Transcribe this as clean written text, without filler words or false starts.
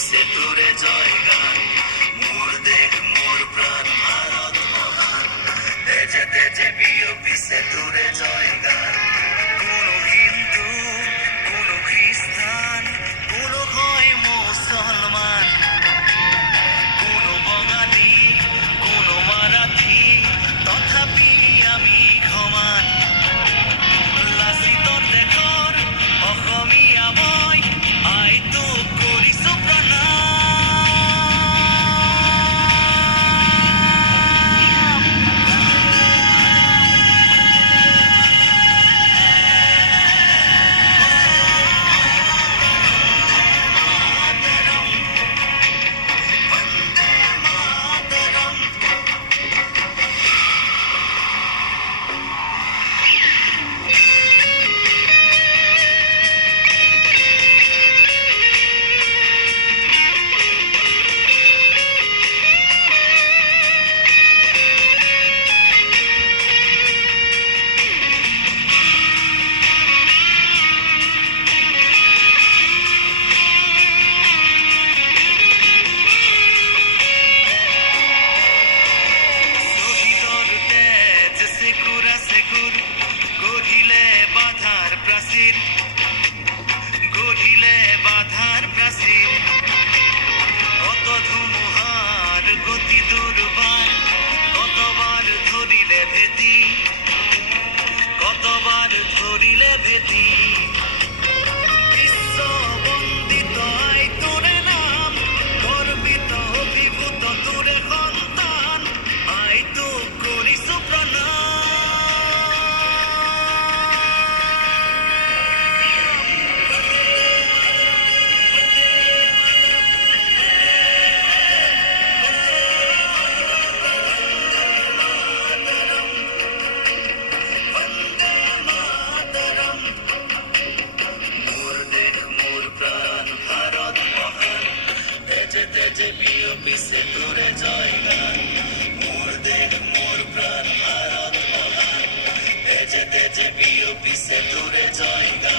পিছে তোৰে জয় গান মোৰ দেশ মোৰ প্ৰাণ ভাৰত মহান তেজে তেজে বিয়পিছে তোৰে জয় গান কোনো হিন্দু কোনো খ্ৰীষ্টান কোনো হয় মুছলমান কোনো বঙালী কোনো মাৰাঠী তথাপি আমি সমান লাচিতৰ দেশৰ অসমীয়া মই আইতো কৰিছো প্ৰণাম বন্দে মাতৰম শহীদৰ তেজ চেকুৰা চেকুৰ গঢ়িলে বাধাৰ প্ৰাচীৰ গঢ়িলে বাধাৰ প্ৰাচীৰ কত ধুমুহাৰ গতি দুৰ্বাৰ কতবাৰ ধৰিলে ভেটি কতবাৰ ধৰিলে ভেটি বিশ্ব বন্দিত আই তোৰে নাম গৰ্বিত অভিভূত তোৰে সন্তান আইতো কৰিছো প্ৰণাম বন্দে মাতৰম মোৰ দেশ মোৰ প্ৰাণ ভাৰত মহান তেজে তেজে বিয়পিছে তোৰে জয় গান মোৰ দেশ মোৰ প্ৰাণ ভাৰত মহান তেজে তেজে বিয়পিছে তোৰে জয় গান